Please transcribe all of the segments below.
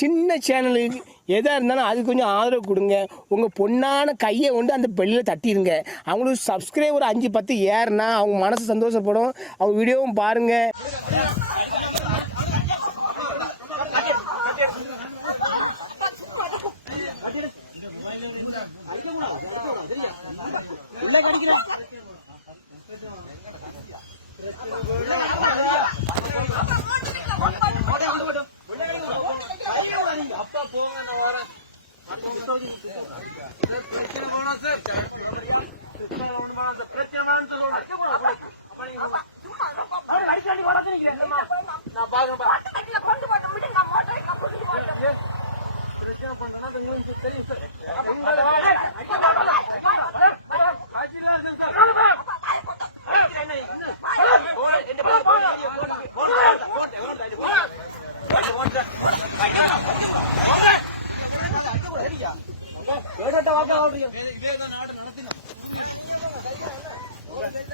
சின்ன சேனலுக்கு எதாக இருந்தாலும் அது கொஞ்சம் ஆதரவு கொடுங்க. உங்கள் பொண்ணான கையை கொண்டு அந்த பெல்லில் தட்டிடுங்க. அவங்களுக்கு சப்ஸ்கிரைபர் 5-10 ஏறுனா அவங்க மனசு சந்தோஷப்படும். அவங்க வீடியோவும் பாருங்கள்.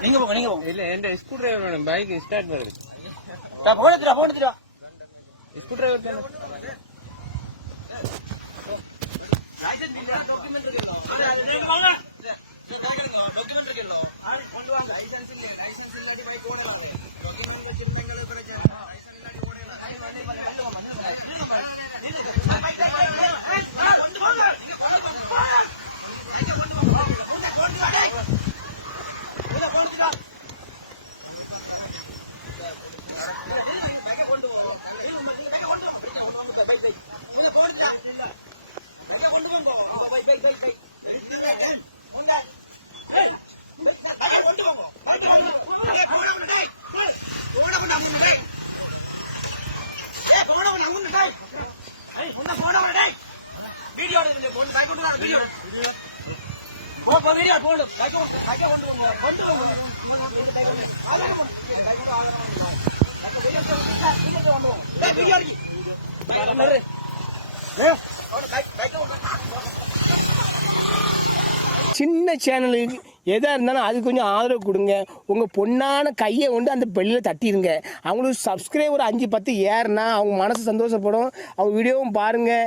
நீங்க போங்க இல்ல என் ஸ்க்ரூ டிரைவர் வேணும். பைக் ஸ்டார்ட் வருது. போன் எடுத்துடா ஸ்க்ரூ டிரைவர் சின்ன சேனலுக்கு எதாக இருந்தாலும் அது கொஞ்சம் ஆதரவு கொடுங்க. உங்கள் பொண்ணான கையை கொண்டு அந்த பெல்லில் தட்டிடுங்க. அவங்களுக்கு சப்ஸ்கிரைபர் 5-10 ஏறுனா அவங்க மனசு சந்தோஷப்படும். அவங்க வீடியோவும் பாருங்கள்.